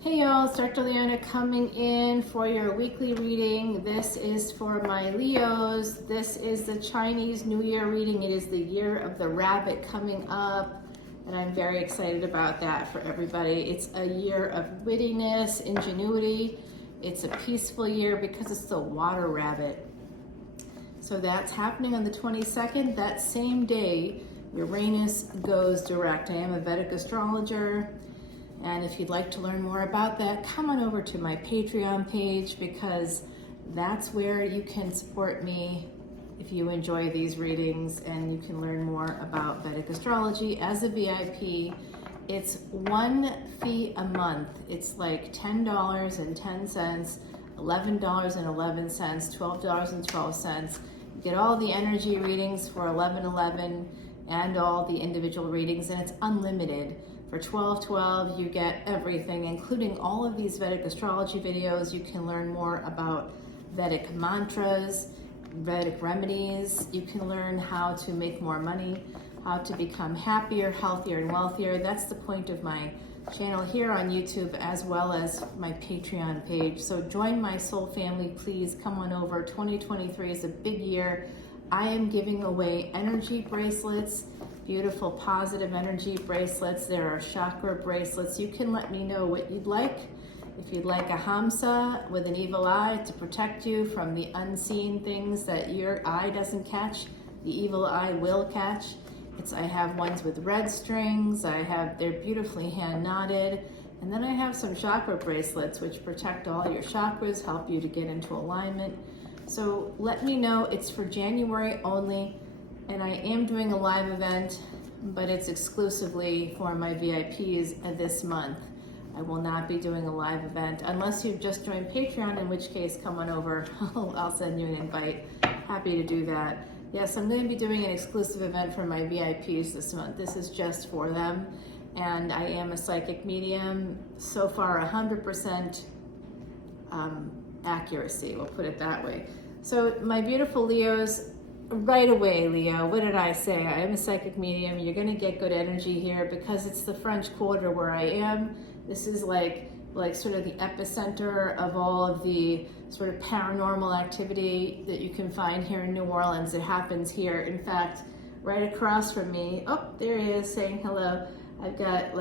Hey y'all, it's Dr. Leona coming in for your weekly reading. This is for my Leos. This is the Chinese New Year reading. It is the year of the rabbit coming up, and I'm very excited about that for everybody. It's a year of wittiness, ingenuity. It's a peaceful year because it's the water rabbit. So that's happening on the 22nd. That same day, Uranus goes direct. I am a Vedic astrologer. And if you'd like to learn more about that, come on over to my Patreon page because that's where you can support me if you enjoy these readings, and you can learn more about Vedic astrology as a VIP. It's one fee a month. It's like $10.10, $11.11, $12.12. You get all the energy readings for $11.11 and all the individual readings, and it's unlimited. For $12.12, you get everything, including all of these Vedic astrology videos. You can learn more about Vedic mantras, Vedic remedies. You can learn how to make more money, how to become happier, healthier, and wealthier. That's the point of my channel here on YouTube, as well as my Patreon page. So join my soul family, please. Come on over. 2023 is a big year. I am giving away energy bracelets, beautiful positive energy bracelets. There are chakra bracelets. You can let me know what you'd like. If you'd like a hamsa with an evil eye to protect you from the unseen things that your eye doesn't catch, the evil eye will catch. I have ones with red strings. They're beautifully hand knotted. And then I have some chakra bracelets which protect all your chakras, help you to get into alignment. So let me know. It's for January only. And I am doing a live event, but it's exclusively for my VIPs this month. I will not be doing a live event unless you've just joined Patreon, in which case come on over. I'll send you an invite. Happy to do that. Yes, I'm going to be doing an exclusive event for my VIPs this month. This is just for them. And I am a psychic medium. So far, 100% accuracy, we'll put it that way. So my beautiful Leos, right away, Leo, what did I say? I am a psychic medium. You're going to get good energy here because it's the French Quarter where I am. This is like sort of the epicenter of all of the sort of paranormal activity that you can find here in New Orleans. It happens here. In fact, right across from me, oh, there he is saying hello. I've got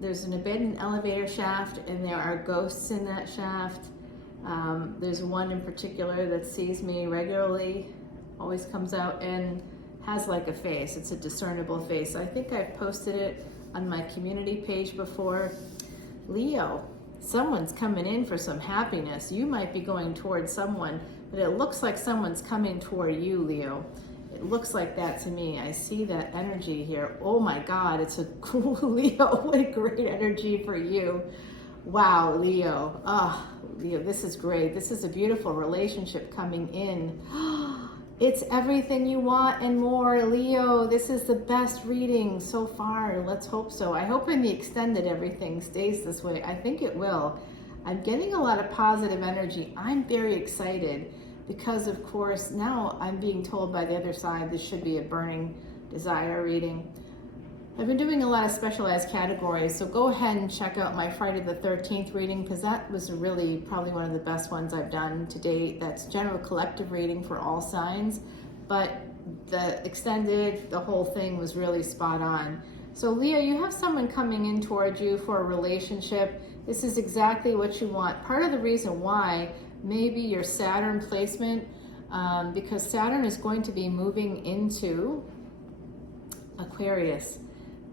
there's an abandoned elevator shaft and there are ghosts in that shaft. There's one in particular that sees me regularly, always comes out and has like a face. It's a discernible face. I think I've posted it on my community page before. Leo, someone's coming in for some happiness. You might be going towards someone, but it looks like someone's coming toward you, Leo. It looks like that to me. I see that energy here. Oh my God, it's a cool Leo. What a great energy for you. Wow, Leo. Leo, this is great. This is a beautiful relationship coming in. It's everything you want and more, Leo. This is the best reading so far. Let's hope so. I hope in the extended everything stays this way. I think it will. I'm getting a lot of positive energy. I'm very excited because, of course, now I'm being told by the other side this should be a burning desire reading. I've been doing a lot of specialized categories, so go ahead and check out my Friday the 13th reading because that was really probably one of the best ones I've done to date. That's general collective reading for all signs, but the extended, the whole thing was really spot on. So Leo, you have someone coming in towards you for a relationship. This is exactly what you want. Part of the reason why maybe your Saturn placement, because Saturn is going to be moving into Aquarius.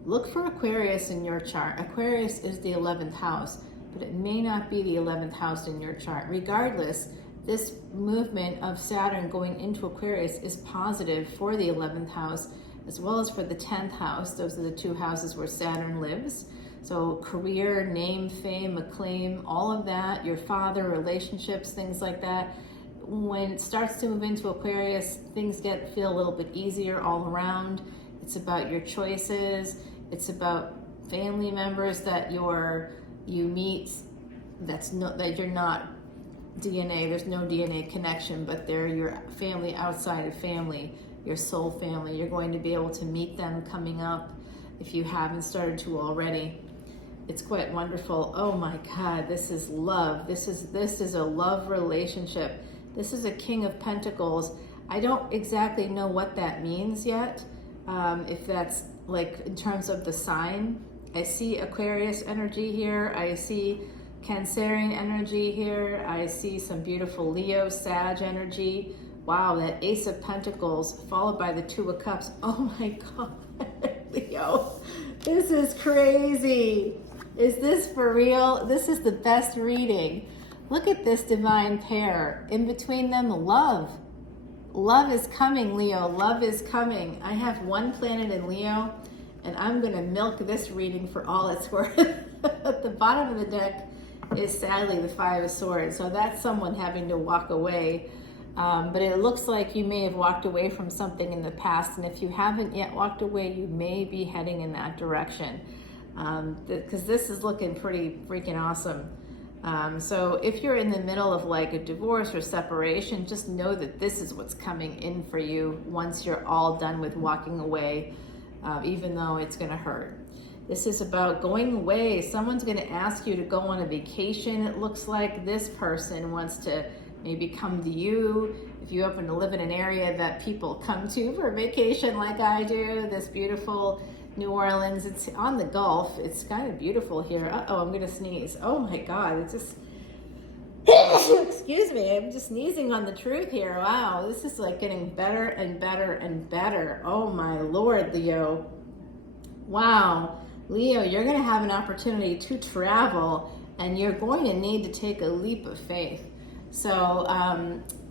Look for Aquarius in your chart. Aquarius is the 11th house, but it may not be the 11th house in your chart. Regardless, this movement of Saturn going into Aquarius is positive for the 11th house, as well as for the 10th house. Those are the two houses where Saturn lives. So career, name, fame, acclaim, all of that, your father, relationships, things like that. When it starts to move into Aquarius, things feel a little bit easier all around. It's about your choices. It's about family members that you meet that you're not DNA. There's no DNA connection, but they're your family outside of family, your soul family. You're going to be able to meet them coming up if you haven't started to already. It's quite wonderful. Oh my God, this is love. This is a love relationship. This is a King of Pentacles. I don't exactly know what that means yet. If that's like in terms of the sign. I see Aquarius energy here. I see Cancerian energy here. I see some beautiful Leo, Sag energy. Wow, that Ace of Pentacles followed by the Two of Cups. Oh my God, Leo, this is crazy. Is this for real? This is the best reading. Look at this divine pair. In between them, love. Love is coming, Leo. Love is coming. I have one planet in Leo, and I'm going to milk this reading for all it's worth. At the bottom of the deck is sadly the Five of Swords. So that's someone having to walk away. But it looks like you may have walked away from something in the past. And if you haven't yet walked away, you may be heading in that direction. Because this is looking pretty freaking awesome. So if you're in the middle of like a divorce or separation, just know that this is what's coming in for you once you're all done with walking away, even though it's going to hurt. This is about going away. Someone's going to ask you to go on a vacation. It looks like this person wants to maybe come to you. If you happen to live in an area that people come to for vacation like I do, this beautiful New Orleans, it's on the Gulf. It's kind of beautiful here. Uh-oh, I'm gonna sneeze. Oh my God, it's just, excuse me, I'm just sneezing on the truth here. Wow, this is like getting better and better and better. Oh my Lord, Leo. Wow, Leo, you're gonna have an opportunity to travel and you're going to need to take a leap of faith. So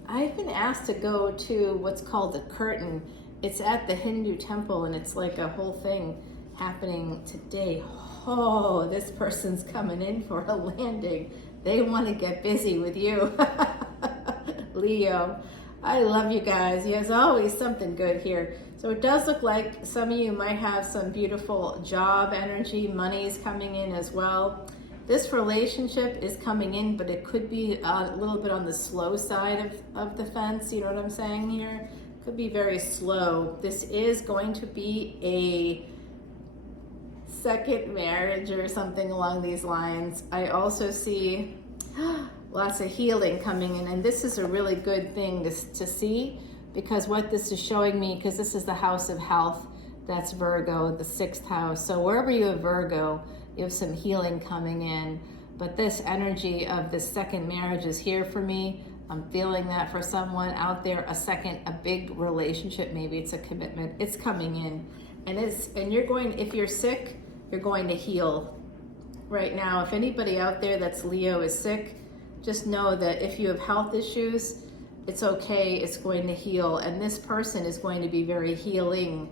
I've been asked to go to what's called the Curtain. It's at the Hindu temple, and it's like a whole thing happening today. Oh, this person's coming in for a landing. They want to get busy with you. Leo, I love you guys. There's always something good here. So it does look like some of you might have some beautiful job energy. Money's coming in as well. This relationship is coming in, but it could be a little bit on the slow side of the fence. You know what I'm saying here? Could be very slow. This is going to be a second marriage or something along these lines. I also see lots of healing coming in, and this is a really good thing to see, because what this is showing me, because this is the house of health, that's Virgo, the 6th house. So wherever you have Virgo, you have some healing coming in. But this energy of the second marriage is here for me. I'm feeling that for someone out there, a big relationship, maybe it's a commitment, it's coming in. And you're going, if you're sick, you're going to heal. Right now, if anybody out there that's Leo is sick, just know that if you have health issues, it's okay, it's going to heal. And this person is going to be very healing.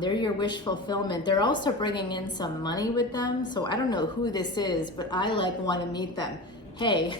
They're your wish fulfillment. They're also bringing in some money with them. So I don't know who this is, but I want to meet them. Hey,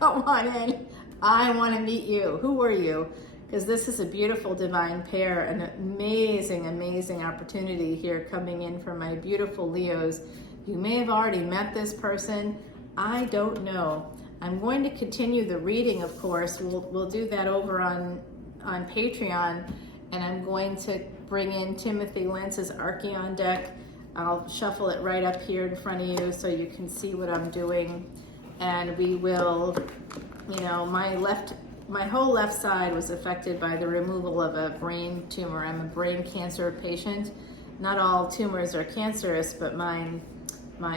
come on in. I want to meet you. Who are you? Because this is a beautiful divine pair, an amazing, amazing opportunity here coming in for my beautiful Leos. You may have already met this person. I don't know. I'm going to continue the reading, of course. We'll do that over on Patreon, and I'm going to bring in Timothy Lance's Archeon deck. I'll shuffle it right up here in front of you so you can see what I'm doing. And we will, my whole left side was affected by the removal of a brain tumor. I'm a brain cancer patient. Not all tumors are cancerous, but mine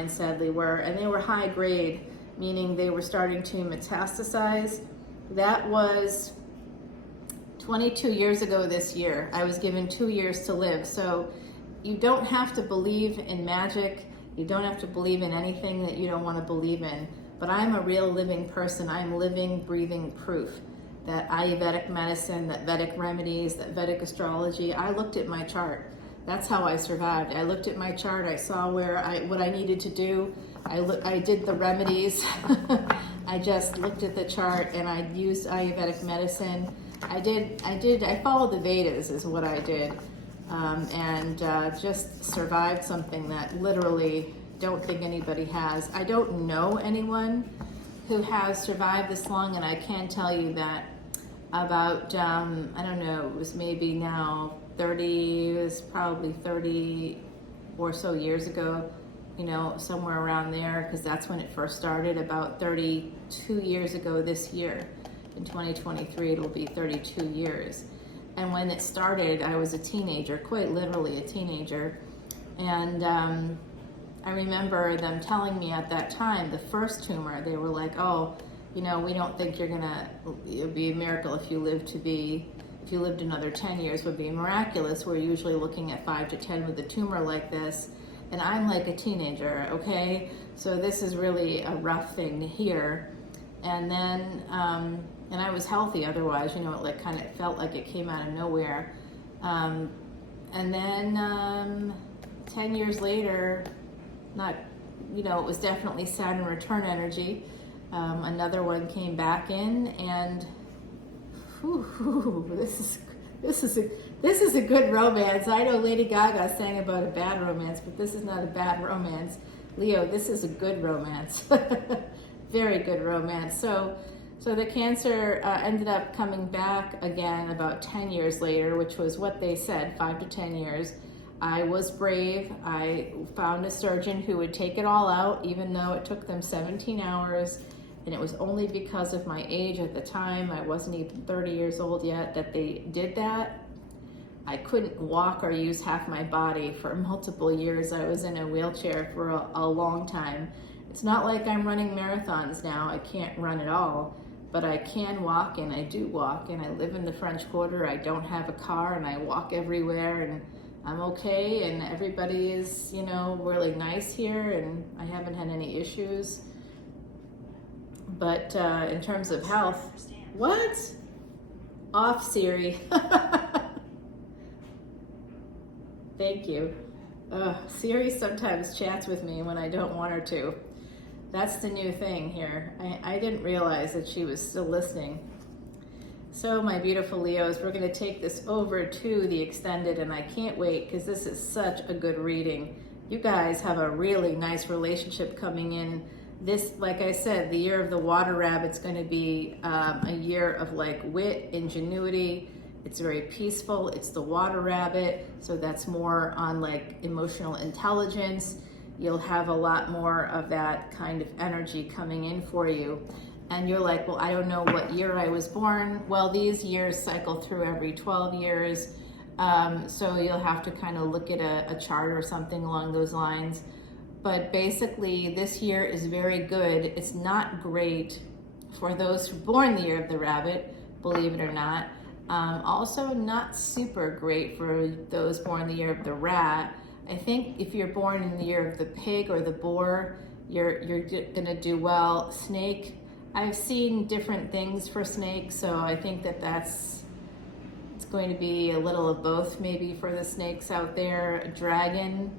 sadly were. And they were high grade, meaning they were starting to metastasize. That was 22 years ago this year. I was given 2 years to live. So you don't have to believe in magic. You don't have to believe in anything that you don't want to believe in. But I'm a real living person. I'm living, breathing proof that Ayurvedic medicine, that Vedic remedies, that Vedic astrology, I looked at my chart. That's how I survived. I looked at my chart. I saw what I needed to do. I did the remedies. I just looked at the chart and I used Ayurvedic medicine. I followed the Vedas is what I did. And just survived something that literally don't think anybody has. I don't know anyone who has survived this long, and I can tell you that about, I don't know, it was maybe now 30 or so years ago, you know, somewhere around there, because that's when it first started about 32 years ago this year. In 2023, it'll be 32 years. And when it started, I was a teenager, quite literally a teenager. And I remember them telling me at that time, the first tumor, they were like, oh, you know, we don't think it would be a miracle if you lived another 10 years, would be miraculous. We're usually looking at 5 to 10 with a tumor like this. And I'm like a teenager, okay? So this is really a rough thing to hear. And then, and I was healthy otherwise, you know, it like kind of felt like it came out of nowhere. And then 10 years later, not, you know, it was definitely Saturn return energy. Another one came back in, and this is a good romance. I know Lady Gaga sang about a bad romance, but this is not a bad romance. Leo, this is a good romance. Very good romance. So the Cancer ended up coming back again about 10 years later, which was what they said, 5 to 10 years. I was brave. I found a surgeon who would take it all out, even though it took them 17 hours. And it was only because of my age at the time, I wasn't even 30 years old yet, that they did that. I couldn't walk or use half my body for multiple years. I was in a wheelchair for a long time. It's not like I'm running marathons now. I can't run at all, but I can walk, and I do walk, and I live in the French Quarter. I don't have a car, and I walk everywhere, and I'm okay, and everybody is, you know, really nice here, and I haven't had any issues. But in terms of health, what? Off Siri. Thank you. Siri sometimes chats with me when I don't want her to. That's the new thing here. I didn't realize that she was still listening. So my beautiful Leos, we're going to take this over to the extended, and I can't wait because this is such a good reading. You guys have a really nice relationship coming in. This, like I said, the year of the water rabbit's going to be a year of like wit, ingenuity. It's very peaceful. It's the water rabbit, so that's more on like emotional intelligence. You'll have a lot more of that kind of energy coming in for you. And you're like, well, I don't know what year I was born. Well, these years cycle through every 12 years. So you'll have to kind of look at a chart or something along those lines. But basically, this year is very good. It's not great for those who were born the year of the rabbit, believe it or not. Also not super great for those born the year of the rat. I think if you're born in the year of the pig or the boar, you're gonna do well. Snake, I've seen different things for snakes, so I think it's going to be a little of both maybe for the snakes out there. Dragon,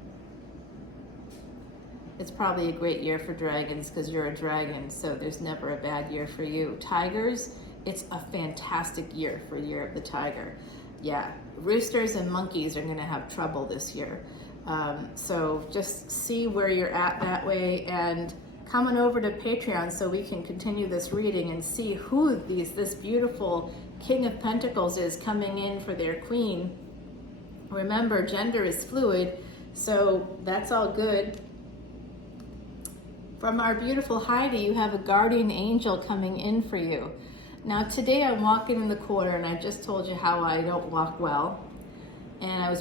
it's probably a great year for dragons because you're a dragon, so there's never a bad year for you. Tigers, it's a fantastic year for Year of the Tiger. Yeah, roosters and monkeys are gonna have trouble this year. So just see where you're at that way, and come on over to Patreon so we can continue this reading and see who this beautiful King of Pentacles is coming in for their queen. Remember, gender is fluid, so that's all good. From our beautiful Heidi, you have a guardian angel coming in for you. Now today I'm walking in the quarter, and I just told you how I don't walk well. And I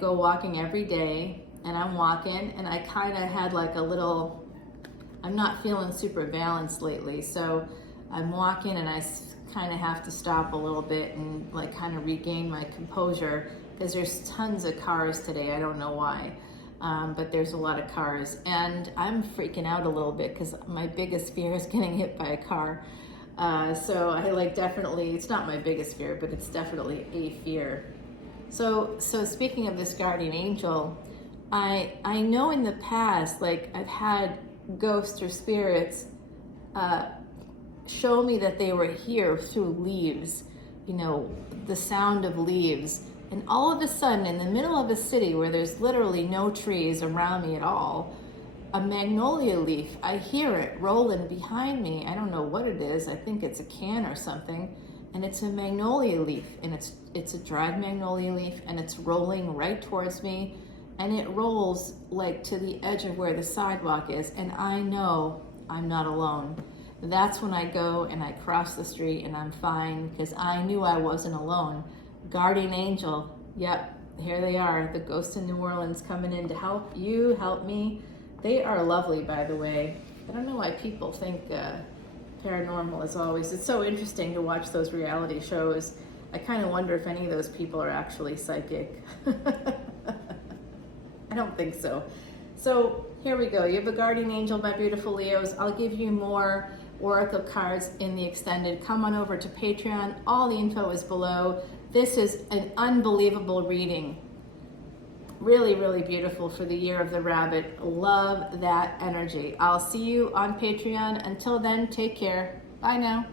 go walking every day, and I'm walking, and I kind of had like a little, I'm not feeling super balanced lately, so I'm walking and I kind of have to stop a little bit and like kind of regain my composure because there's tons of cars today. I don't know why, but there's a lot of cars, and I'm freaking out a little bit because my biggest fear is getting hit by a car. So I like definitely, it's not my biggest fear, but it's definitely a fear. So speaking of this guardian angel, I know in the past, like I've had ghosts or spirits show me that they were here through leaves, you know, the sound of leaves. And all of a sudden, in the middle of a city where there's literally no trees around me at all, a magnolia leaf, I hear it rolling behind me. I don't know what it is. I think it's a can or something. And it's a magnolia leaf, and it's a dried magnolia leaf, and it's rolling right towards me. and it rolls like to the edge of where the sidewalk is, and I know I'm not alone. That's when I go and I cross the street and I'm fine, because I knew I wasn't alone. Guardian angel, yep, here they are, the ghosts in New Orleans coming in to help you, help me. They are lovely, by the way. I don't know why people think paranormal is always, it's so interesting to watch those reality shows. I kind of wonder if any of those people are actually psychic. I don't think so. So here we go. You have a guardian angel, my beautiful Leos. I'll give you more oracle cards in the extended. Come on over to Patreon. All the info is below. This is an unbelievable reading. Really, really beautiful for the year of the rabbit. Love that energy. I'll see you on Patreon. Until then, take care. Bye now.